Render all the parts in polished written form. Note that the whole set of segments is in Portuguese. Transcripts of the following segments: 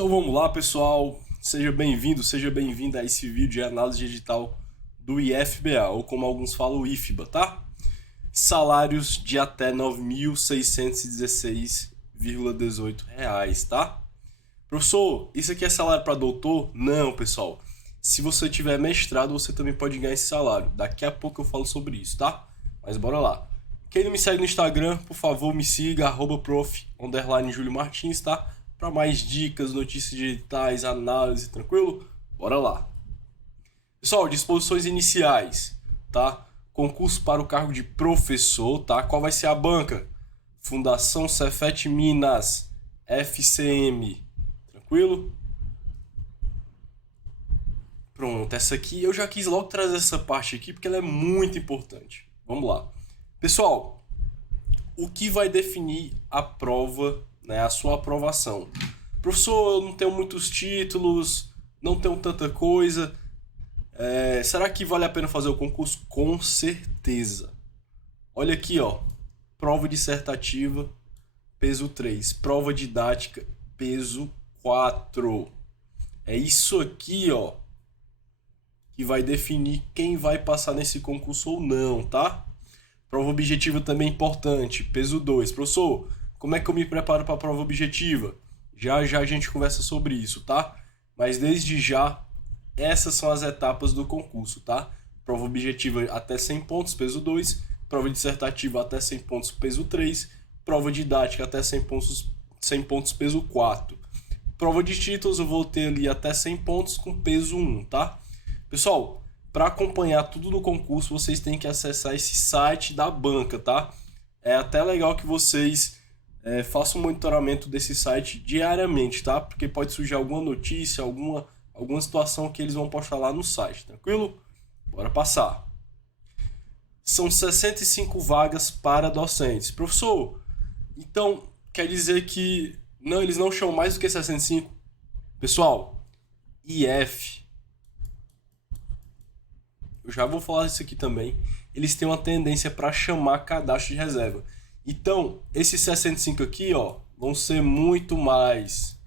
Então vamos lá, pessoal. Seja bem-vindo, seja bem-vinda a esse vídeo de análise digital do IFBA, ou como alguns falam, o IFBA, tá? Salários de até R$ 9.616,18, tá? Professor, isso aqui é salário para doutor? Não, pessoal. Se você tiver mestrado, você também pode ganhar esse salário. Daqui a pouco eu falo sobre isso, tá? Mas bora lá. Quem não me segue no Instagram, por favor, me siga, @prof_Julio Martins, tá? Para mais dicas, notícias digitais, análise, tranquilo? Bora lá. Pessoal, disposições iniciais, tá? Concurso para o cargo de professor, tá? Qual vai ser a banca? Fundação Cefet Minas, FCM, tranquilo? Pronto, essa aqui eu já quis logo trazer essa parte aqui porque ela é muito importante. Vamos lá. Pessoal, o que vai definir a prova, né, a sua aprovação? Professor, eu não tenho muitos títulos, não tenho tanta coisa. Será que vale a pena fazer o concurso? Com certeza. Olha aqui, ó. Prova dissertativa, peso 3. Prova didática, peso 4. É isso aqui, ó, que vai definir quem vai passar nesse concurso ou não, tá? Prova objetiva também é importante, peso 2. Professor, como é que eu me preparo para a prova objetiva? Já já a gente conversa sobre isso, tá? Mas desde já, essas são as etapas do concurso, tá? Prova objetiva até 100 pontos, peso 2. Prova dissertativa até 100 pontos, peso 3. Prova didática até 100 pontos, peso 4. Prova de títulos eu vou ter ali até 100 pontos com peso 1, tá? Pessoal, para acompanhar tudo do concurso, vocês têm que acessar esse site da banca, tá? É até legal que vocês façam um monitoramento desse site diariamente, tá? Porque pode surgir alguma notícia, alguma situação que eles vão postar lá no site, tranquilo? Bora passar. São 65 vagas para docentes. Professor, então quer dizer que não, eles não chamam mais do que 65? Pessoal, IF, eu já vou falar isso aqui também, eles têm uma tendência para chamar cadastro de reserva. Então, esses 65 aqui, ó, vão ser muito mais,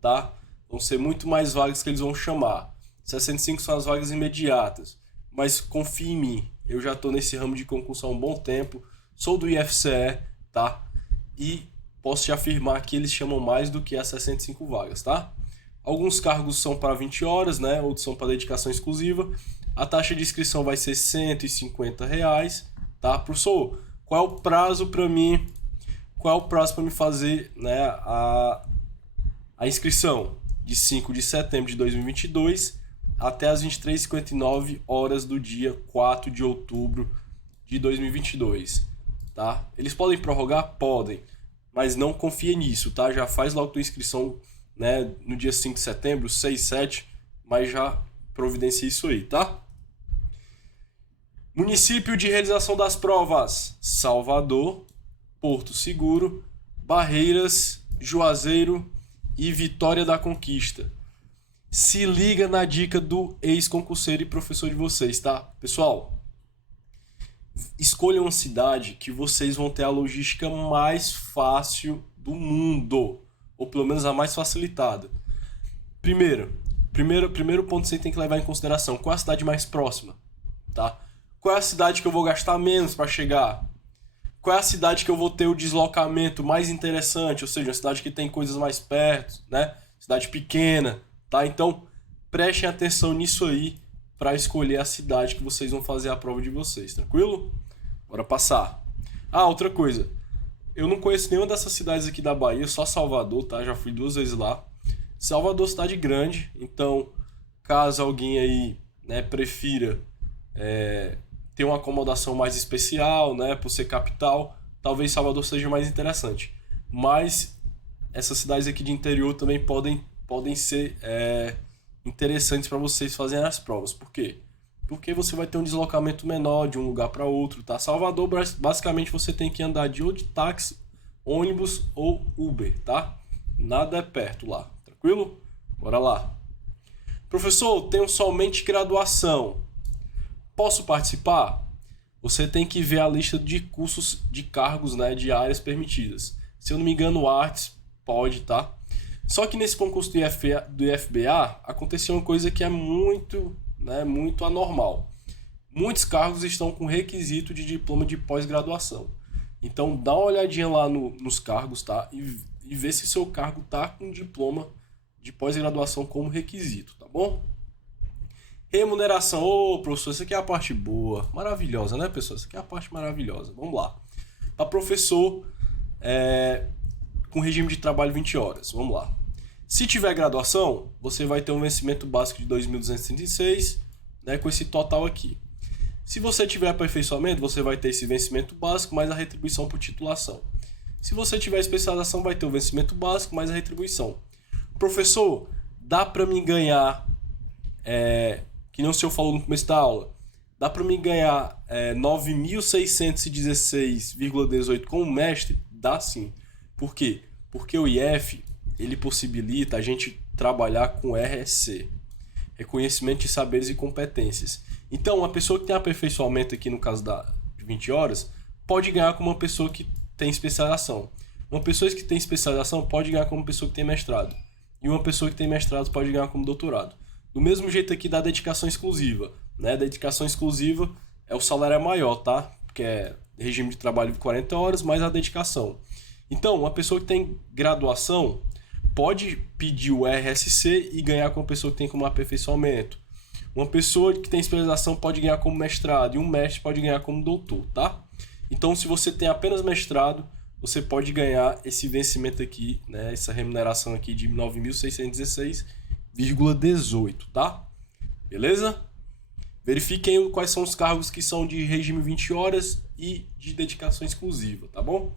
tá? Vão ser muito mais vagas que eles vão chamar. 65 são as vagas imediatas. Mas confie em mim, eu já estou nesse ramo de concurso há um bom tempo, sou do IFCE, tá? E posso te afirmar que eles chamam mais do que as 65 vagas, tá? Alguns cargos são para 20 horas, né? Outros são para dedicação exclusiva. A taxa de inscrição vai ser R$ 150, tá? Professor, qual é o prazo para mim? Qual é o prazo para me fazer, né, a inscrição? De 5 de setembro de 2022 até as 23h59 do dia 4 de outubro de 2022, tá? Eles podem prorrogar? Podem, mas não confie nisso, tá? Já faz logo tua inscrição, né, no dia 5 de setembro, 6, 7, mas já providencia isso aí, tá? Município de realização das provas: Salvador, Porto Seguro, Barreiras, Juazeiro e Vitória da Conquista. Se liga na dica do ex-concurseiro e professor de vocês, tá? Pessoal, escolham uma cidade que vocês vão ter a logística mais fácil do mundo, ou pelo menos a mais facilitada. Primeiro ponto que você tem que levar em consideração: qual é a cidade mais próxima, tá? Qual é a cidade que eu vou gastar menos para chegar? Qual é a cidade que eu vou ter o deslocamento mais interessante? Ou seja, uma cidade que tem coisas mais perto, né? Cidade pequena, tá? Então, prestem atenção nisso aí para escolher a cidade que vocês vão fazer a prova de vocês, tranquilo? Bora passar. Outra coisa. Eu não conheço nenhuma dessas cidades aqui da Bahia, só Salvador, tá? Já fui 2 vezes lá. Salvador é cidade grande, então caso alguém aí, né, prefira ter uma acomodação mais especial, né, por ser capital, talvez Salvador seja mais interessante. Mas essas cidades aqui de interior também podem ser interessantes para vocês fazerem as provas. Por quê? Porque você vai ter um deslocamento menor de um lugar para outro, tá? Salvador, basicamente, você tem que andar de ou de táxi, ônibus ou Uber, tá? Nada é perto lá, tranquilo? Bora lá. Professor, tenho somente graduação. Posso participar? Você tem que ver a lista de cursos, de cargos, né, de áreas permitidas. Se eu não me engano, artes pode, tá? Só que nesse concurso do IFBA aconteceu uma coisa que é muito, né, muito anormal. Muitos cargos estão com requisito de diploma de pós-graduação. Então dá uma olhadinha lá nos cargos, tá? E vê se seu cargo tá com diploma de pós-graduação como requisito, tá bom? Remuneração. Ô, professor, isso aqui é a parte boa. Maravilhosa, né, pessoal? Isso aqui é a parte maravilhosa. Vamos lá. Para professor com regime de trabalho 20 horas. Vamos lá. Se tiver graduação, você vai ter um vencimento básico de 2.236, né, com esse total aqui. Se você tiver aperfeiçoamento, você vai ter esse vencimento básico mais a retribuição por titulação. Se você tiver especialização, vai ter o vencimento básico mais a retribuição. Professor, dá para mim ganhar, que nem o senhor falou no começo da aula, dá para mim ganhar 9.616,18 como mestre? Dá sim. Por quê? Porque o IF, ele possibilita a gente trabalhar com RSC, reconhecimento de saberes e competências. Então, uma pessoa que tem aperfeiçoamento aqui no caso de 20 horas, pode ganhar como uma pessoa que tem especialização. Uma pessoa que tem especialização pode ganhar como uma pessoa que tem mestrado. E uma pessoa que tem mestrado pode ganhar como doutorado. Do mesmo jeito aqui da dedicação exclusiva, né? Dedicação exclusiva o salário é maior, tá? Porque é regime de trabalho de 40 horas mais a dedicação. Então, uma pessoa que tem graduação pode pedir o RSC e ganhar como pessoa que tem como aperfeiçoamento. Uma pessoa que tem especialização pode ganhar como mestrado e um mestre pode ganhar como doutor, tá? Então, se você tem apenas mestrado, você pode ganhar esse vencimento aqui, né? Essa remuneração aqui de 9.616,18, tá? Beleza? Verifiquem quais são os cargos que são de regime 20 horas e de dedicação exclusiva, tá bom?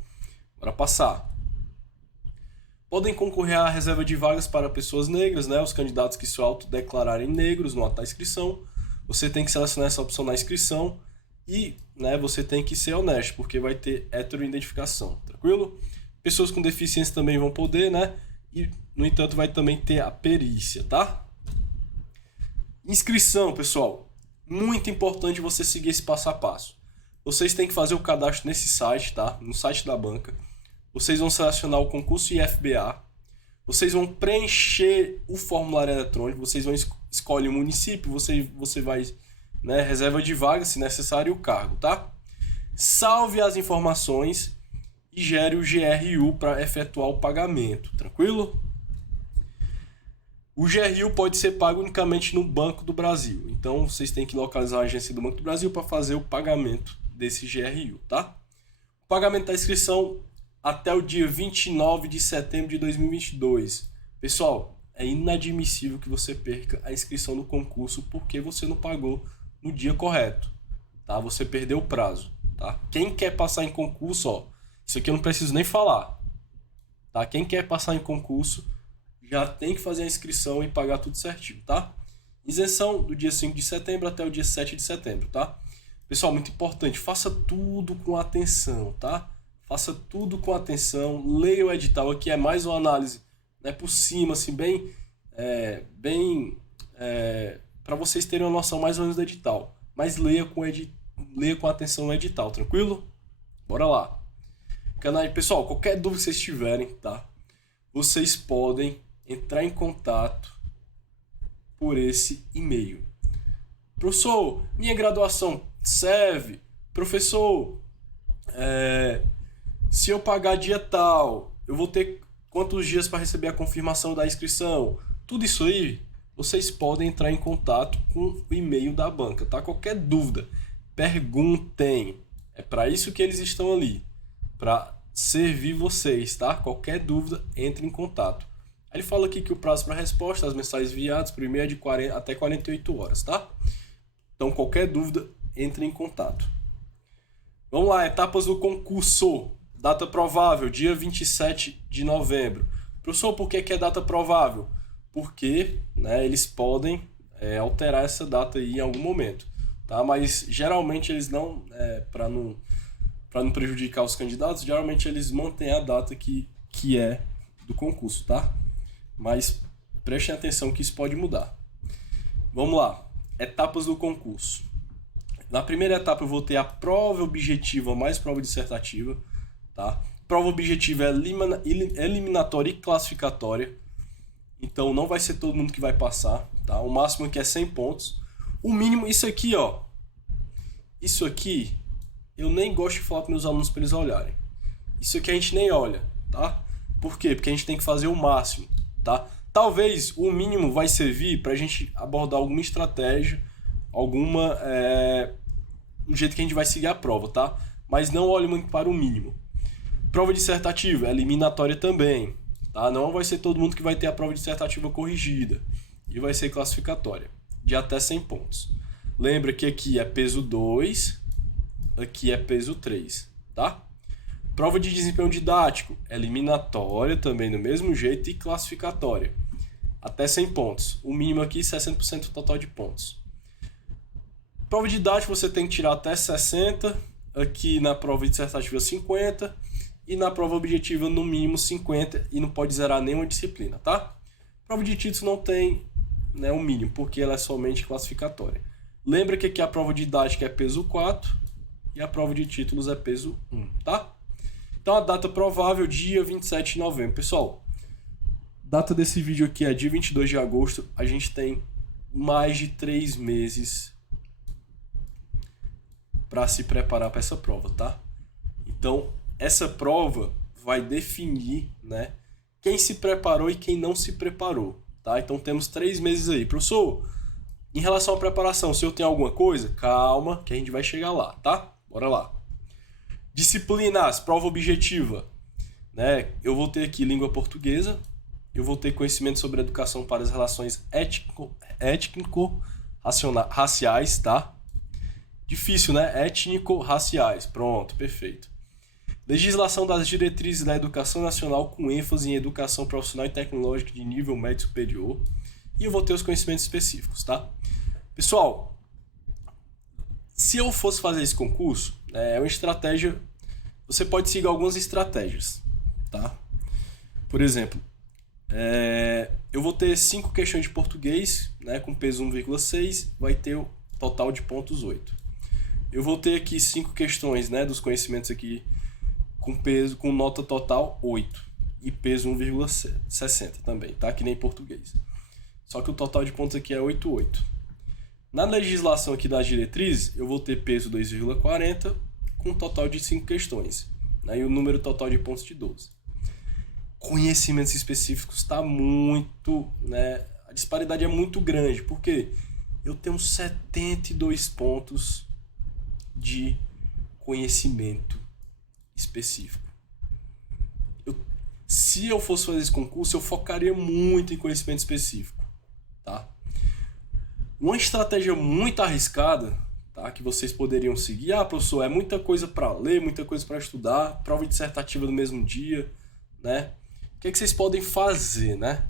Bora passar. Podem concorrer à reserva de vagas para pessoas negras, né? Os candidatos que se autodeclararem negros no ato da inscrição. Você tem que selecionar essa opção na inscrição e, né, você tem que ser honesto, porque vai ter heteroidentificação, tranquilo? Pessoas com deficiência também vão poder, né? E, no entanto, vai também ter a perícia, tá? Inscrição, pessoal. Muito importante você seguir esse passo a passo. Vocês têm que fazer o cadastro nesse site, tá? No site da banca. Vocês vão selecionar o concurso IFBA. Vocês vão preencher o formulário eletrônico. Vocês vão escolher o município. Você vai, né, reserva de vaga, se necessário, o cargo, tá? Salve as informações e gere o GRU para efetuar o pagamento. Tranquilo? O GRU pode ser pago unicamente no Banco do Brasil. Então, vocês têm que localizar a agência do Banco do Brasil para fazer o pagamento desse GRU, tá? O pagamento da inscrição até o dia 29 de setembro de 2022. Pessoal, é inadmissível que você perca a inscrição no concurso porque você não pagou no dia correto, tá? Você perdeu o prazo, tá? Quem quer passar em concurso, ó, isso aqui eu não preciso nem falar, tá? Quem quer passar em concurso já tem que fazer a inscrição e pagar tudo certinho, tá? Isenção do dia 5 de setembro até o dia 7 de setembro, tá? Pessoal, muito importante, faça tudo com atenção, tá? Faça tudo com atenção, leia o edital, aqui é mais uma análise, né, por cima, assim, para vocês terem uma noção mais ou menos do edital. Mas leia com atenção o edital, tranquilo? Bora lá. Pessoal, qualquer dúvida que vocês tiverem, tá? Vocês podem entrar em contato por esse e-mail. Professor, minha graduação serve? Professor, se eu pagar dia tal, eu vou ter quantos dias para receber a confirmação da inscrição? Tudo isso aí, vocês podem entrar em contato com o e-mail da banca, tá? Qualquer dúvida, perguntem. É para isso que eles estão ali, para servir vocês, tá? Qualquer dúvida, entre em contato. Aí ele fala aqui que o prazo para resposta, as mensagens enviadas por e-mail é de 40 até 48 horas, tá? Então, qualquer dúvida, entre em contato. Vamos lá, etapas do concurso. Data provável, dia 27 de novembro. Professor, por que é data provável? Porque, né, eles podem alterar essa data aí em algum momento, tá? Mas geralmente eles não, para não prejudicar os candidatos, geralmente eles mantêm a data que é do concurso, tá? Mas prestem atenção que isso pode mudar. Vamos lá, etapas do concurso. Na primeira etapa eu vou ter a prova objetiva mais prova dissertativa, tá? Prova objetiva é eliminatória e classificatória. Então não vai ser todo mundo que vai passar, tá? O máximo aqui é 100 pontos. O mínimo, isso aqui, ó. Isso aqui, eu nem gosto de falar para meus alunos para eles olharem. Isso aqui a gente nem olha, tá? Por quê? Porque a gente tem que fazer o máximo, tá? Talvez o mínimo vai servir para a gente abordar alguma estratégia, um jeito que a gente vai seguir a prova, tá? Mas não olhe muito para o mínimo. Prova dissertativa, eliminatória também, tá? Não vai ser todo mundo que vai ter a prova dissertativa corrigida. E vai ser classificatória, de até 100 pontos. Lembra que aqui é peso 2, aqui é peso 3, tá? Prova de desempenho didático, eliminatória também do mesmo jeito e classificatória. Até 100 pontos. O mínimo aqui, 60% total de pontos. Prova didática você tem que tirar até 60, aqui na prova dissertativa 50 e na prova objetiva no mínimo 50 e não pode zerar nenhuma disciplina, tá? Prova de títulos não tem, né, o mínimo, porque ela é somente classificatória. Lembra que aqui a prova didática é peso 4 e a prova de títulos é peso 1, tá? Então a data provável, dia 27 de novembro. Pessoal, data desse vídeo aqui é dia 22 de agosto. A gente tem mais de 3 meses para se preparar para essa prova, tá? Então, essa prova vai definir, né, quem se preparou e quem não se preparou, tá? Então temos 3 meses aí. Professor, em relação à preparação, se eu tenho alguma coisa, calma, que a gente vai chegar lá, tá? Bora lá. Disciplinas, prova objetiva, né? Eu vou ter aqui língua portuguesa, eu vou ter conhecimento sobre educação para as relações étnico-raciais, tá? Difícil, né? Étnico-raciais, pronto, perfeito. Legislação das diretrizes da educação nacional com ênfase em educação profissional e tecnológica de nível médio superior. E eu vou ter os conhecimentos específicos, tá? Pessoal, se eu fosse fazer esse concurso, é uma estratégia. Você pode seguir algumas estratégias, tá? Por exemplo, eu vou ter 5 questões de português, né, com peso 1,6, vai ter o total de pontos 8. Eu vou ter aqui 5 questões, né, dos conhecimentos aqui com nota total 8 e peso 1,60 também, tá? Que nem português. Só que o total de pontos aqui é 8,8. Na legislação aqui das diretrizes, eu vou ter peso 2,40 com um total de 5 questões, né? E o número total de pontos de 12. Conhecimentos específicos está muito, né? A disparidade é muito grande, porque eu tenho 72 pontos de conhecimento específico. Se eu fosse fazer esse concurso, eu focaria muito em conhecimento específico, tá? Uma estratégia muito arriscada, tá, que vocês poderiam seguir, professor, é muita coisa para ler, muita coisa para estudar, prova dissertativa no mesmo dia, né? O que é que vocês podem fazer, né?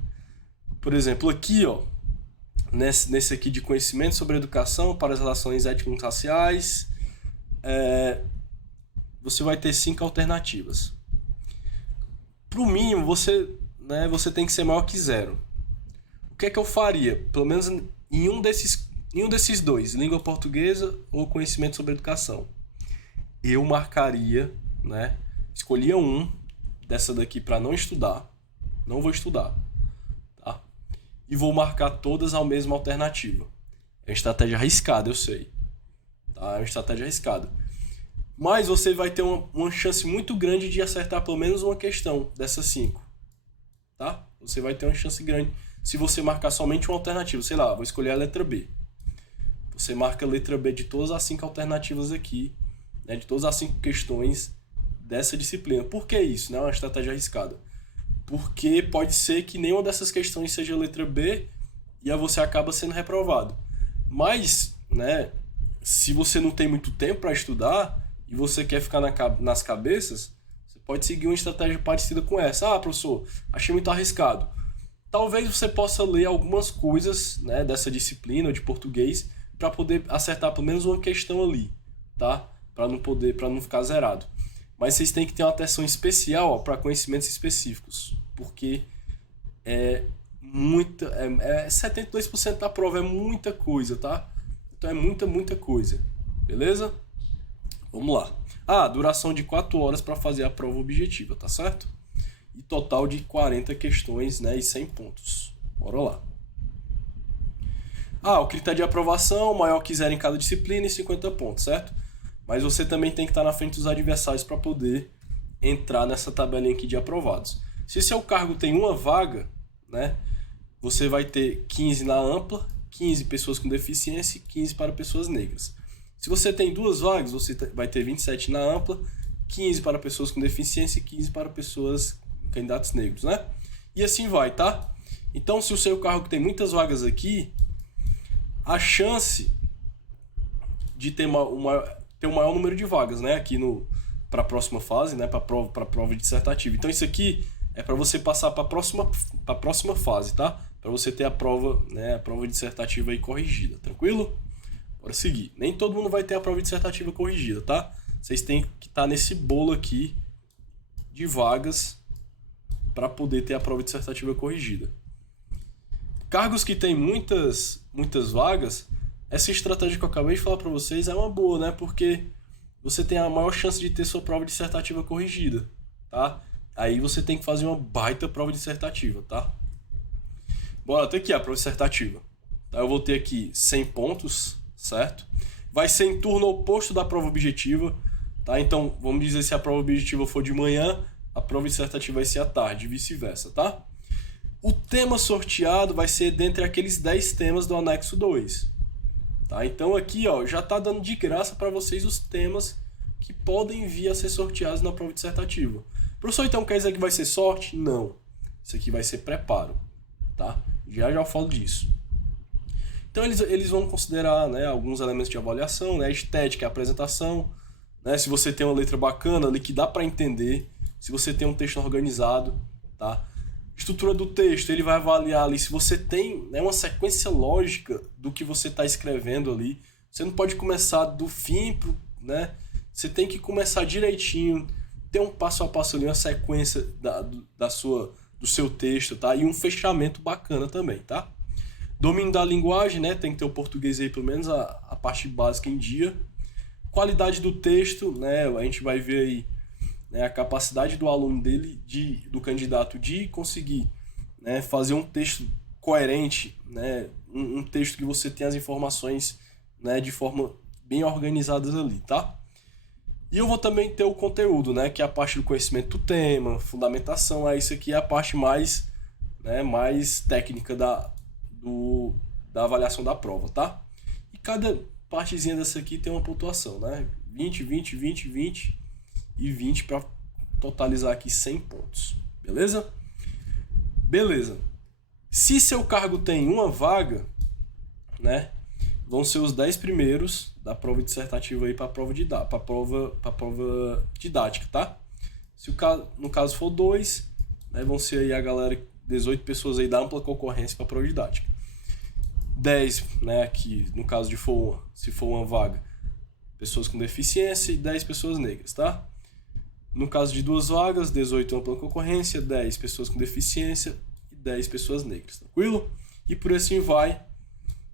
Por exemplo, aqui, ó, nesse aqui de conhecimento sobre educação para as relações étnico-raciais, você vai ter 5 alternativas. Para o mínimo, você tem que ser maior que 0. O que é que eu faria? Pelo menos em um desses dois, língua portuguesa ou conhecimento sobre educação. Eu marcaria, né? Escolhia um dessa daqui para não estudar. Não vou estudar, tá? E vou marcar todas a mesma alternativa. É uma estratégia arriscada, eu sei. Tá? É uma estratégia arriscada. Mas você vai ter uma chance muito grande de acertar pelo menos uma questão dessas 5. Tá? Você vai ter uma chance grande se você marcar somente uma alternativa. Sei lá, vou escolher a letra B. Você marca a letra B de todas as 5 alternativas aqui, né, de todas as 5 questões dessa disciplina. Por que isso? Né? É uma estratégia arriscada. Porque pode ser que nenhuma dessas questões seja a letra B e aí você acaba sendo reprovado. Mas, né, se você não tem muito tempo para estudar e você quer ficar nas cabeças, você pode seguir uma estratégia parecida com essa. Professor, achei muito arriscado. Talvez você possa ler algumas coisas, né, dessa disciplina de português para poder acertar pelo menos uma questão ali, tá? Para não ficar zerado. Mas vocês têm que ter uma atenção especial para conhecimentos específicos, porque 72% da prova é muita coisa, tá? Então é muita coisa, beleza? Vamos lá. Duração de 4 horas para fazer a prova objetiva, tá certo? E total de 40 questões, né, e 100 pontos. Bora lá. O critério de aprovação, maior que zero em cada disciplina e 50 pontos, certo? Mas você também tem que estar na frente dos adversários para poder entrar nessa tabelinha aqui de aprovados. Se seu cargo tem uma vaga, né, você vai ter 15 na ampla, 15 pessoas com deficiência e 15 para pessoas negras. Se você tem duas vagas, você vai ter 27 na ampla, 15 para pessoas com deficiência e 15 para pessoas, candidatos negros, né? E assim vai, tá? Então, se o seu cargo tem muitas vagas aqui, a chance de ter um maior número de vagas, né? Aqui para a próxima fase, né? Para a prova dissertativa. Então, isso aqui é para você passar para a próxima fase, tá? Para você ter a prova, né? A prova dissertativa aí corrigida, tranquilo? Bora seguir. Nem todo mundo vai ter a prova dissertativa corrigida, tá? Vocês têm que estar nesse bolo aqui de vagas para poder ter a prova dissertativa corrigida. Cargos que tem muitas vagas, essa estratégia que eu acabei de falar para vocês é uma boa, né? Porque você tem a maior chance de ter sua prova dissertativa corrigida, tá? Aí você tem que fazer uma baita prova dissertativa, tá? Bora, até aqui a prova dissertativa. Tá? Eu vou ter aqui 100 pontos, certo? Vai ser em turno oposto da prova objetiva, tá? Então, vamos dizer, se a prova objetiva for de manhã, a prova dissertativa vai ser à tarde, e vice-versa, tá? O tema sorteado vai ser dentre aqueles 10 temas do anexo 2. Tá? Então aqui, ó, já está dando de graça para vocês os temas que podem vir a ser sorteados na prova dissertativa. Professor, então quer dizer que vai ser sorte? Não. Isso aqui vai ser preparo. Tá? Já eu falo disso. Então eles vão considerar, né, alguns elementos de avaliação, né, estética, apresentação, né, se você tem uma letra bacana ali que dá para entender, se você tem um texto organizado, tá? Estrutura do texto, ele vai avaliar ali se você tem, né, uma sequência lógica do que você está escrevendo ali. Você não pode começar do fim, né? Você tem que começar direitinho, ter um passo a passo ali, uma sequência do seu texto, tá? E um fechamento bacana também, tá? Domínio da linguagem, né? Tem que ter o português aí, pelo menos a parte básica em dia. Qualidade do texto, né? A gente vai ver aí, né, a capacidade do aluno dele, do candidato, de conseguir, né, fazer um texto coerente, né, um texto que você tem as informações, né, de forma bem organizadas ali, tá? E eu vou também ter o conteúdo, né, que é a parte do conhecimento do tema, fundamentação, isso aqui é a parte mais, né, mais técnica da avaliação da prova, tá? E cada partezinha dessa aqui tem uma pontuação, né? 20, 20, 20, 20 e 20 para totalizar aqui 100 pontos, beleza? Beleza. Se seu cargo tem uma vaga, né, vão ser os 10 primeiros da prova dissertativa aí para a prova didática, tá? Se no caso for 2, né, vão ser aí a galera, 18 pessoas aí da ampla concorrência para a prova didática. 10, né, aqui no caso se for uma vaga, pessoas com deficiência e 10 pessoas negras, tá? No caso de duas vagas, 18 ampla concorrência, 10 pessoas com deficiência e 10 pessoas negras, tranquilo? E por assim vai,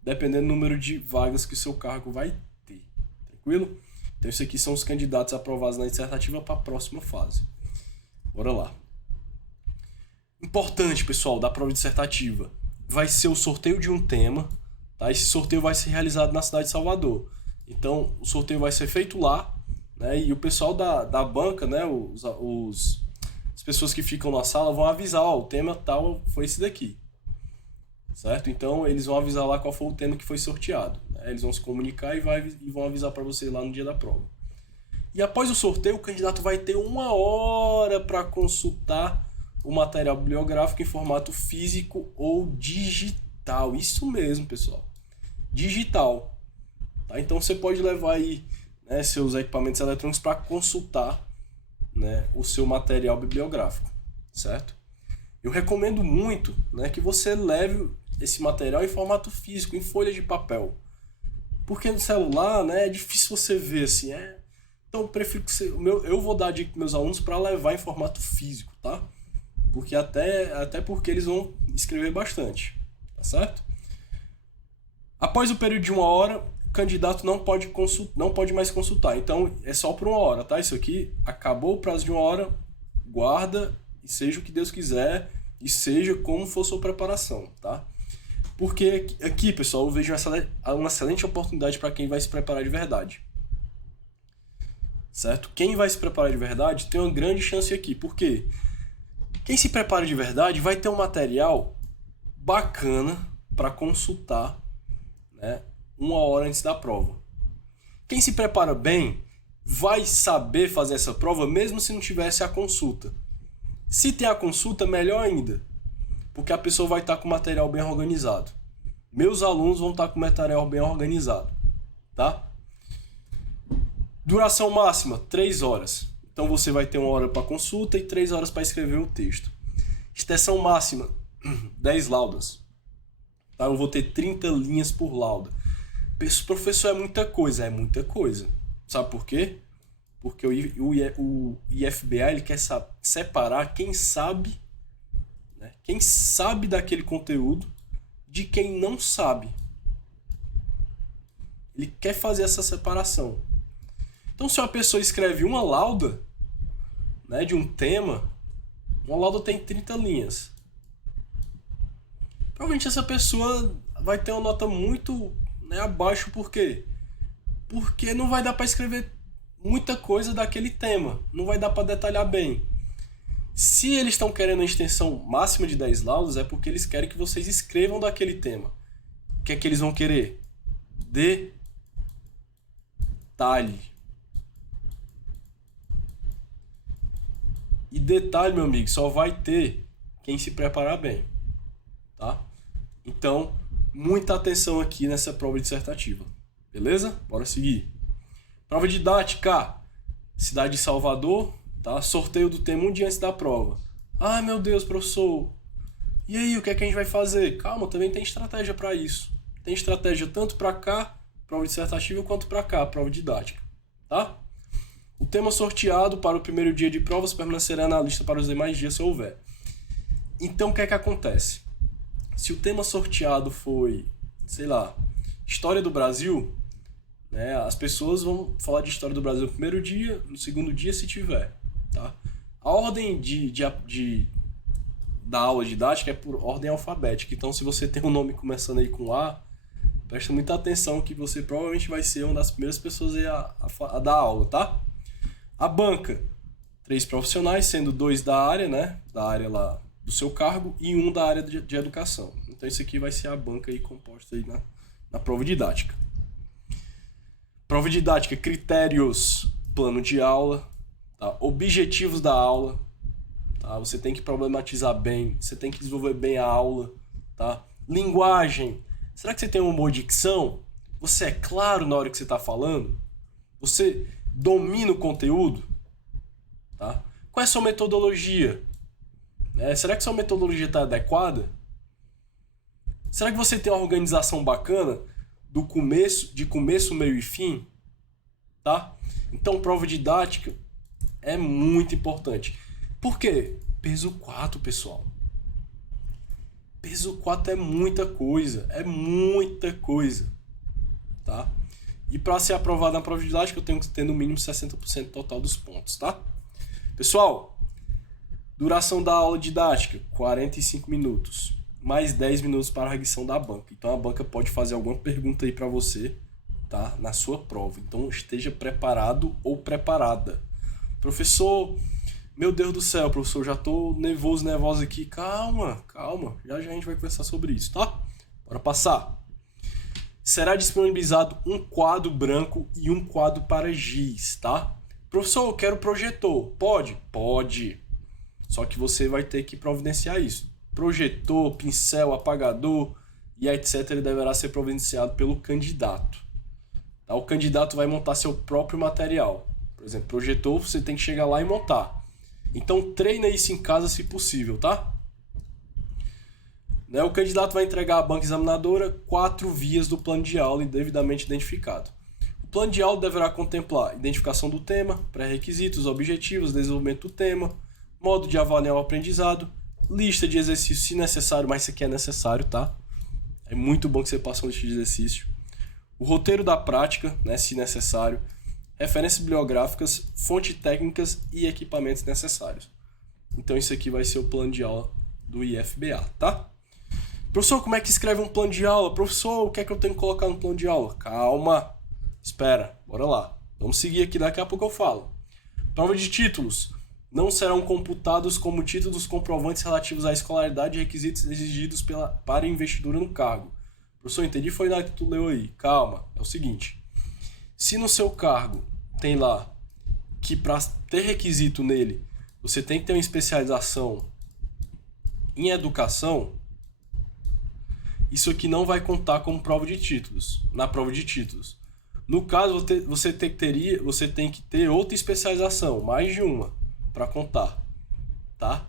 dependendo do número de vagas que o seu cargo vai ter, tranquilo? Então isso aqui são os candidatos aprovados na dissertativa para a próxima fase. Bora lá. Importante, pessoal, da prova dissertativa, vai ser o sorteio de um tema, tá? Esse sorteio vai ser realizado na cidade de Salvador. Então o sorteio vai ser feito lá, né, e o pessoal da banca, né, as pessoas que ficam na sala vão avisar, ó, o tema tal foi esse daqui, certo? Então eles vão avisar lá qual foi o tema que foi sorteado, né? Eles vão se comunicar e vão avisar para você lá no dia da prova. E após o sorteio, o candidato vai ter 1 hora para consultar o material bibliográfico em formato físico ou digital. Isso mesmo, pessoal, digital, tá? Então você pode levar aí, né, seus equipamentos eletrônicos para consultar, né, o seu material bibliográfico, certo? Eu recomendo muito, né, que você leve esse material em formato físico, em folha de papel, porque no celular, né, é difícil você ver assim, então eu prefiro que eu vou dar dica para meus alunos para levar em formato físico, tá? Porque até porque eles vão escrever bastante, tá certo? Após o período de 1 hora, candidato não pode mais consultar. Então é só por 1 hora, tá? Isso aqui acabou o prazo de 1 hora, guarda e seja o que Deus quiser, e seja como for sua preparação, tá? Porque aqui, pessoal, eu vejo uma excelente oportunidade para quem vai se preparar de verdade. Certo? Quem vai se preparar de verdade tem uma grande chance aqui. Por quê? Quem se prepara de verdade vai ter um material bacana para consultar, né, 1 hora antes da prova. Quem se prepara bem vai saber fazer essa prova mesmo se não tivesse a consulta. Se tem a consulta, melhor ainda, porque a pessoa vai estar com o material bem organizado. Meus alunos vão estar com o material bem organizado, tá? Duração máxima, 3 horas. Então você vai ter 1 hora para consulta e 3 horas para escrever o texto. Extensão máxima, 10 laudas. Tá? Eu vou ter 30 linhas por lauda. Professor, é muita coisa. É muita coisa. Sabe por quê? Porque o IFBA ele quer separar quem sabe, né? Quem sabe daquele conteúdo de quem não sabe. Ele quer fazer essa separação. Então, se uma pessoa escreve uma lauda, né, de um tema, uma lauda tem 30 linhas. Provavelmente essa pessoa vai ter uma nota muito, né, abaixo. Por quê? Porque não vai dar para escrever muita coisa daquele tema. Não vai dar para detalhar bem. Se eles estão querendo a extensão máxima de 10 laudas, é porque eles querem que vocês escrevam daquele tema. O que é que eles vão querer? Detalhe. E detalhe, meu amigo, só vai ter quem se preparar bem, tá? Então, muita atenção aqui nessa prova dissertativa, beleza? Bora seguir. Prova didática, cidade de Salvador, tá? Sorteio do tema um dia antes da prova. Ah, meu Deus, professor, e aí, o que é que a gente vai fazer? Calma, também tem estratégia para isso. Tem estratégia tanto para cá, prova dissertativa, quanto para cá, prova didática, tá? O tema sorteado para o primeiro dia de provas permanecerá na lista para os demais dias se houver. Então, o que é que acontece? Se o tema sorteado foi, sei lá, História do Brasil, né, as pessoas vão falar de História do Brasil no primeiro dia, no segundo dia, se tiver. Tá? A ordem da aula didática é por ordem alfabética. Então, se você tem um nome começando aí com A, presta muita atenção que você provavelmente vai ser uma das primeiras pessoas a dar aula, tá? A banca, 3 profissionais, sendo 2 da área, né? Da área lá do seu cargo e 1 da área de educação. Então isso aqui vai ser a banca aí composta aí na prova didática. Prova didática, critérios, plano de aula, tá? Objetivos da aula, tá? Você tem que problematizar bem, você tem que desenvolver bem a aula, tá? Linguagem, será que você tem uma boa dicção? Você é claro na hora que você está falando? Você domina o conteúdo? Tá? Qual é a sua metodologia? Será que sua metodologia está adequada? Será que você tem uma organização bacana de começo, meio e fim? Tá? Então, prova didática é muito importante. Por quê? Peso 4, pessoal. Peso 4 é muita coisa. É muita coisa. Tá? E para ser aprovado na prova didática, eu tenho que ter no mínimo 60% total dos pontos, tá? Pessoal, duração da aula didática, 45 minutos. Mais 10 minutos para a redação da banca. Então a banca pode fazer alguma pergunta aí para você, tá? Na sua prova. Então esteja preparado ou preparada. Professor, meu Deus do céu, professor, já tô nervoso aqui. Calma. Já a gente vai conversar sobre isso, tá? Bora passar. Será disponibilizado um quadro branco e um quadro para giz, tá? Professor, eu quero projetor. Pode? Pode. Só que você vai ter que providenciar isso. Projetor, pincel, apagador e etc. Ele deverá ser providenciado pelo candidato. Tá? O candidato vai montar seu próprio material. Por exemplo, projetor, você tem que chegar lá e montar. Então treina isso em casa se possível, tá? O candidato vai entregar à banca examinadora 4 vias do plano de aula devidamente identificado. O plano de aula deverá contemplar identificação do tema, pré-requisitos, objetivos, desenvolvimento do tema, modo de avaliar o aprendizado, lista de exercícios se necessário, mas isso aqui é necessário, tá? É muito bom que você passe uma lista de exercício. O roteiro da prática, né, se necessário, referências bibliográficas, fontes técnicas e equipamentos necessários. Então isso aqui vai ser o plano de aula do IFBA, tá? Professor, como é que escreve um plano de aula? Professor, o que é que eu tenho que colocar no plano de aula? Calma, espera, bora lá. Vamos seguir aqui, daqui a pouco eu falo. Prova de títulos. Não serão computados como títulos comprovantes relativos à escolaridade e requisitos exigidos para investidura no cargo. Professor, entendi, foi lá que tu leu aí. Calma, é o seguinte. Se no seu cargo tem lá que para ter requisito nele, você tem que ter uma especialização em educação, isso aqui não vai contar como prova de títulos, na prova de títulos. No caso, você tem que ter outra especialização, mais de uma, para contar, tá?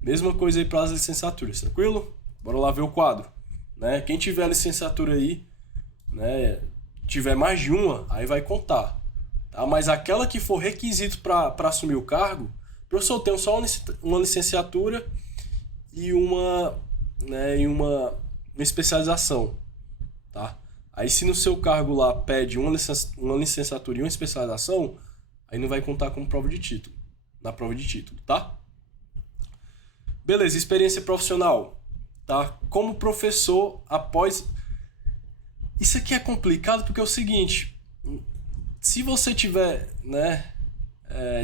Mesma coisa aí para as licenciaturas, tranquilo? Bora lá ver o quadro, né? Quem tiver licenciatura aí, né, tiver mais de uma, aí vai contar, tá? Mas aquela que for requisito para assumir o cargo, professor, eu tenho só uma licenciatura e uma especialização, tá? Aí se no seu cargo lá pede uma licenciatura e uma especialização, aí não vai contar como prova de título, na prova de título, tá? Beleza, experiência profissional, tá? Como professor após... Isso aqui é complicado porque é o seguinte, se você tiver, né,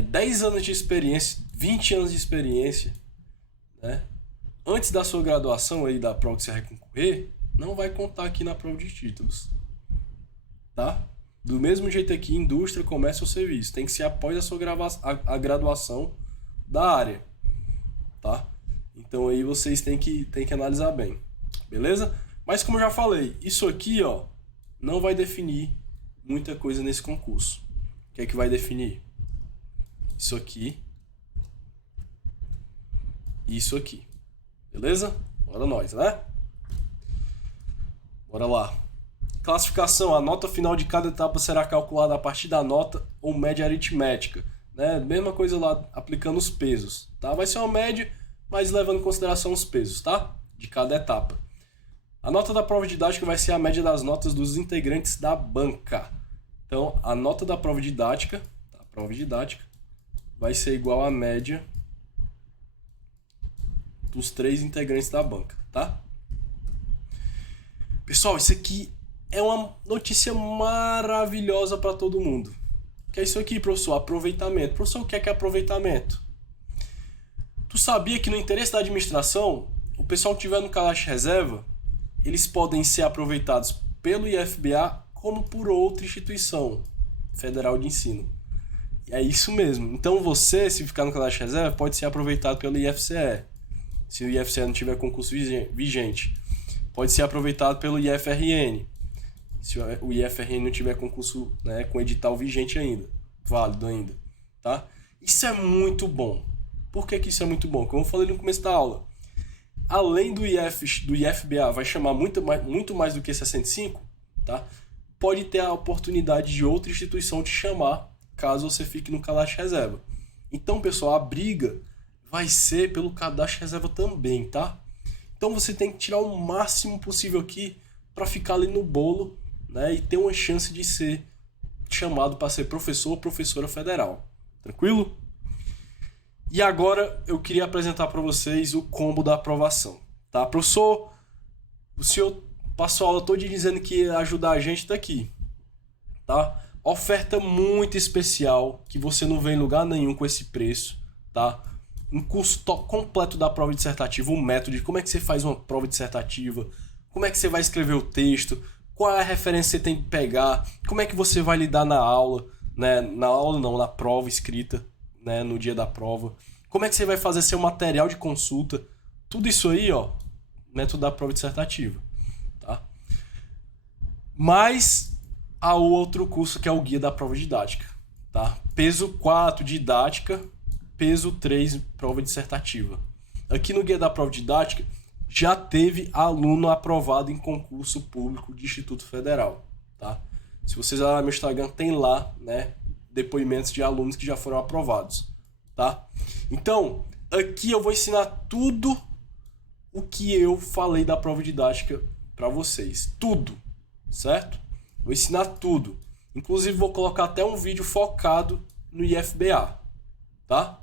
10 anos de experiência, 20 anos de experiência, né, antes da sua graduação aí, da prova que você vai concorrer, não vai contar aqui na prova de títulos, tá? Do mesmo jeito aqui, indústria, comércio ou serviço. Tem que ser após a sua a graduação da área, tá? Então aí vocês têm que analisar bem, beleza? Mas como eu já falei, isso aqui, ó, não vai definir muita coisa nesse concurso. O que é que vai definir? Isso aqui e isso aqui, beleza? Bora nós, né? Bora lá. Classificação. A nota final de cada etapa será calculada a partir da nota ou média aritmética, né? Mesma coisa lá, aplicando os pesos, tá? Vai ser uma média, mas levando em consideração os pesos, tá? De cada etapa. A nota da prova didática vai ser a média das notas dos integrantes da banca. Então, a nota da prova didática, vai ser igual à média dos 3 integrantes da banca, tá? Pessoal, isso aqui é uma notícia maravilhosa para todo mundo. O que é isso aqui, professor? Aproveitamento. Professor, o que é aproveitamento? Tu sabia que no interesse da administração, o pessoal que tiver no cadastro reserva, eles podem ser aproveitados pelo IFBA como por outra instituição federal de ensino. É isso mesmo. Então você, se ficar no cadastro reserva, pode ser aproveitado pelo IFCE. Se o IFCE não tiver concurso vigente. Pode ser aproveitado pelo IFRN. Se o IFRN não tiver concurso, né, com edital vigente ainda. Válido ainda. Tá? Isso é muito bom. Por que isso é muito bom? Como eu falei no começo da aula. Além do IFBA vai chamar muito mais do que 65, tá? Pode ter a oportunidade de outra instituição te chamar, caso você fique no cadastro reserva. Então, pessoal, a briga vai ser pelo cadastro reserva também, tá? Então você tem que tirar o máximo possível aqui para ficar ali no bolo, né? E ter uma chance de ser chamado para ser professor ou professora federal. Tranquilo? E agora eu queria apresentar para vocês o combo da aprovação, tá? Professor, o senhor passou a aula toda dizendo que ia ajudar a gente daqui, tá? Oferta muito especial, que você não vê em lugar nenhum com esse preço, tá? Um curso completo da prova dissertativa, um método de como é que você faz uma prova dissertativa, como é que você vai escrever o texto, qual é a referência que você tem que pegar, como é que você vai lidar na aula, né? Na aula não, na prova escrita, né, no dia da prova. Como é que você vai fazer seu material de consulta? Tudo isso aí, ó, método da prova dissertativa, tá? Mas há o outro curso que é o guia da prova didática, tá? Peso 4, didática, peso 3, prova dissertativa. Aqui no guia da prova didática já teve aluno aprovado em concurso público de Instituto Federal, tá? Se vocês olharem no meu Instagram, tem lá, né, depoimentos de alunos que já foram aprovados, tá? Então, aqui eu vou ensinar tudo o que eu falei da prova didática para vocês, tudo, certo? Vou ensinar tudo. Inclusive vou colocar até um vídeo focado no IFBA, tá?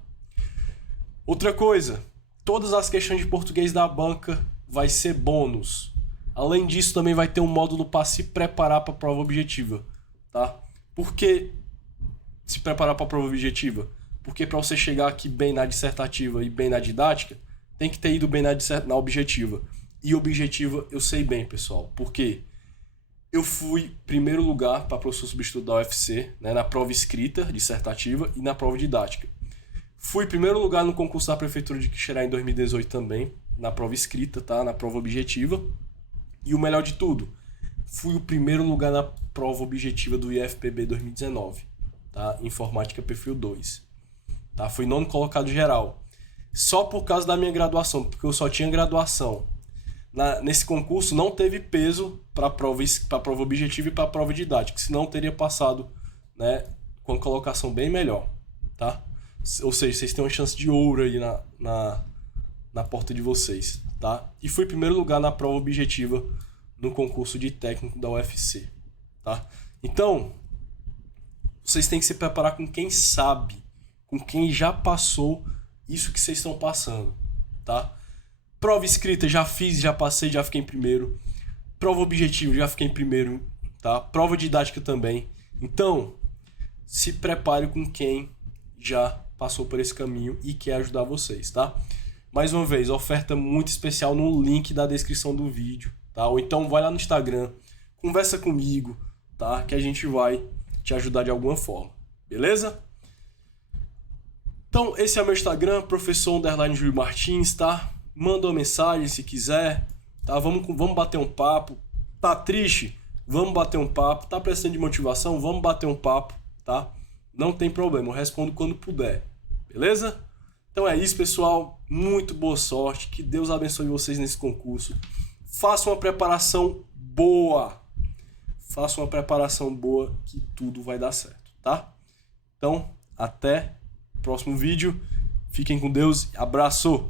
Outra coisa, todas as questões de português da banca vai ser bônus. Além disso, também vai ter um módulo para se preparar para a prova objetiva, tá? Por que se preparar para a prova objetiva? Porque para você chegar aqui bem na dissertativa e bem na didática, tem que ter ido bem na objetiva. E objetiva eu sei bem, pessoal. Por quê? Eu fui primeiro lugar para professor substituto da UFC, né, na prova escrita, dissertativa, e na prova didática. Fui primeiro lugar no concurso da Prefeitura de Quixerá em 2018 também, na prova escrita, tá? Na prova objetiva. E o melhor de tudo, fui o primeiro lugar na prova objetiva do IFPB 2019, tá? Informática Perfil 2. Tá? Fui nono colocado geral. Só por causa da minha graduação, porque eu só tinha graduação. Nesse concurso não teve peso para a prova objetiva e para a prova didática, senão teria passado, né, com uma colocação bem melhor, tá? Ou seja, vocês têm uma chance de ouro aí na porta de vocês, tá? E fui primeiro lugar na prova objetiva no concurso de técnico da UFC, tá? Então, vocês têm que se preparar com quem sabe, com quem já passou isso que vocês estão passando, tá? Prova escrita já fiz, já passei, já fiquei em primeiro. Prova objetiva já fiquei em primeiro, tá? Prova didática também. Então, se prepare com quem já passou por esse caminho e quer ajudar vocês, tá? Mais uma vez, oferta muito especial no link da descrição do vídeo, tá? Ou então vai lá no Instagram, conversa comigo, tá? Que a gente vai te ajudar de alguma forma, beleza? Então, esse é o meu Instagram, professor_Júlio Martins, tá? Manda uma mensagem se quiser, tá? Vamos bater um papo. Tá triste? Vamos bater um papo. Tá precisando de motivação? Vamos bater um papo, tá? Não tem problema, eu respondo quando puder, beleza? Então é isso, pessoal. Muito boa sorte. Que Deus abençoe vocês nesse concurso. Faça uma preparação boa. Faça uma preparação boa que tudo vai dar certo, tá? Então, até o próximo vídeo. Fiquem com Deus. Abraço!